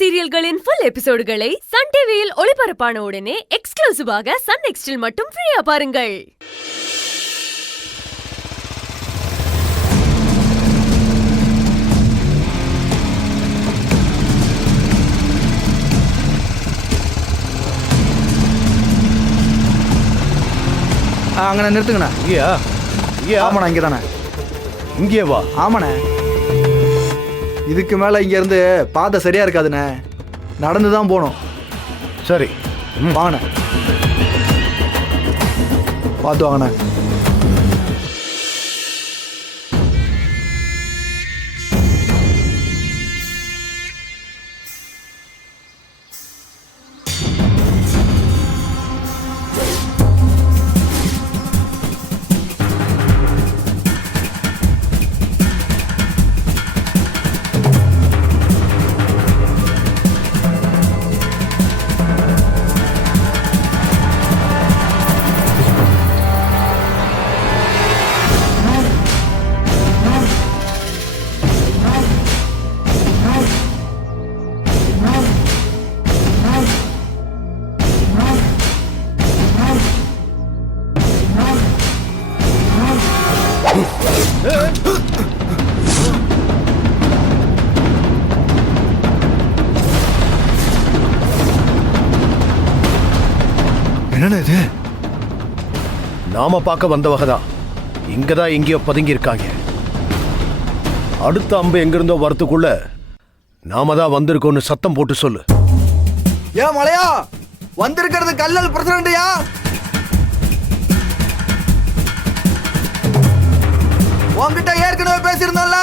சீரியல்களின் full எபிசோடுகளை Sun டிவியில் ஒளிபரப்பான உடனே எக்ஸ்க்ளூசிவாக சன் நெக்ஸ்டில் மட்டும் ஃப்ரீயா பாருங்கள். அங்கண்ணே நிறுத்துங்கண்ணா. இங்கேயா? ஆமாண்ணா, இங்கே தானே. இங்கே வா. ஆமாண்ணே, இதுக்கு மேலே இங்கேருந்து பாதை சரியாக இருக்காதுண்ணே, நடந்து தான் போகணும். சரி வாங்கண்ணே, பார்த்து வாங்கண்ணே. என்னன்னு இது? நாம பார்க்க வந்தவங்க தான் இங்கதான் எங்கேயோ பதுங்கி இருக்காங்க. அடுத்த அம்பு எங்கிருந்தோ வரத்துக்குள்ள நாம தான் வந்திருக்கோம்னு சத்தம் போட்டு சொல்லு. ஏன் மலையா, வந்திருக்கிறது கல்லல் பிரசிடண்ட்யா. உன்கிட்ட ஏற்கனவே பேசியிருந்தோம்ல,